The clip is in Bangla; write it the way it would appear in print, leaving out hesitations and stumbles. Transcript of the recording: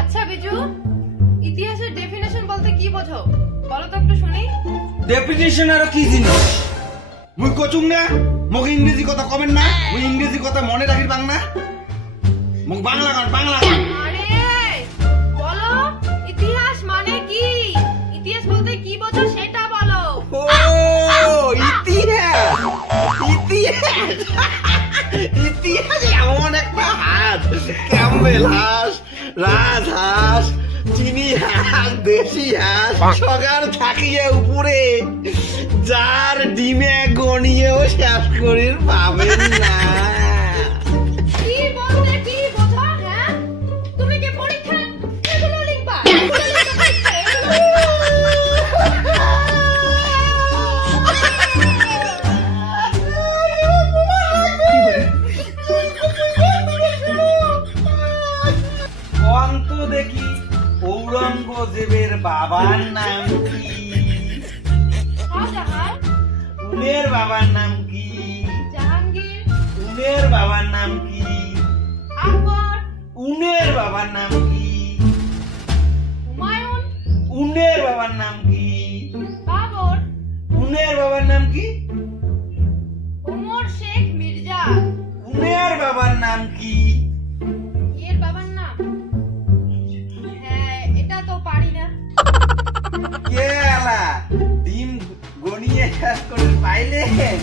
আচ্ছা বিজু, ইতিহাসের ডেফিনেশন বলতে কি বোঝো বলো তো একটু শুনি। ডেফিনেশন আর কি জিনিস? মুই কচুম না, মোক ইংরেজি কথা কমেন না, মুই ইংরেজি কথা মনে রাখি পাং না, মোক বাংলা গান বাংলা গান। আরে বলো ইতিহাস মানে কি, ইতিহাস বলতে কি বোঝো সেটা বলো। ও ইতিহাস, ইতিহাস ইতিহাস এমন একটা হাঁস, ক্যাম্বেল হাঁস, রাজ হাঁস, চিনি হাঁস, দেশি হাঁস, সগার থাকিয়ে উপরে, যার ডিমে গনিয়েও শেষ করির পাবেন না। কি বলতে কি বোঝো? হ্যাঁ তুমি কি পরীক্ষা এগুলো লিখবা? এগুলো লিখবা পরীক্ষায়, এগুলো অন্ত দেখি ঔরঙ্গজেবের বাবার নাম কি? শাহজাহান, উনের বাবার নাম কি? জাহাঙ্গীর, উনের বাবার নাম কি? আকবর, উনের বাবার নাম কি? হুমায়ুন, উনের বাবার নাম কি? বাবর, উনের বাবার নাম কি? ওমর শেখ মির্জা। উনের বাবার নাম কি? এর বাবার নাম? হ্যাঁ এটা তো পারি না। কে আলা ডিম গনিয়ে শেষ করে পাইলেন?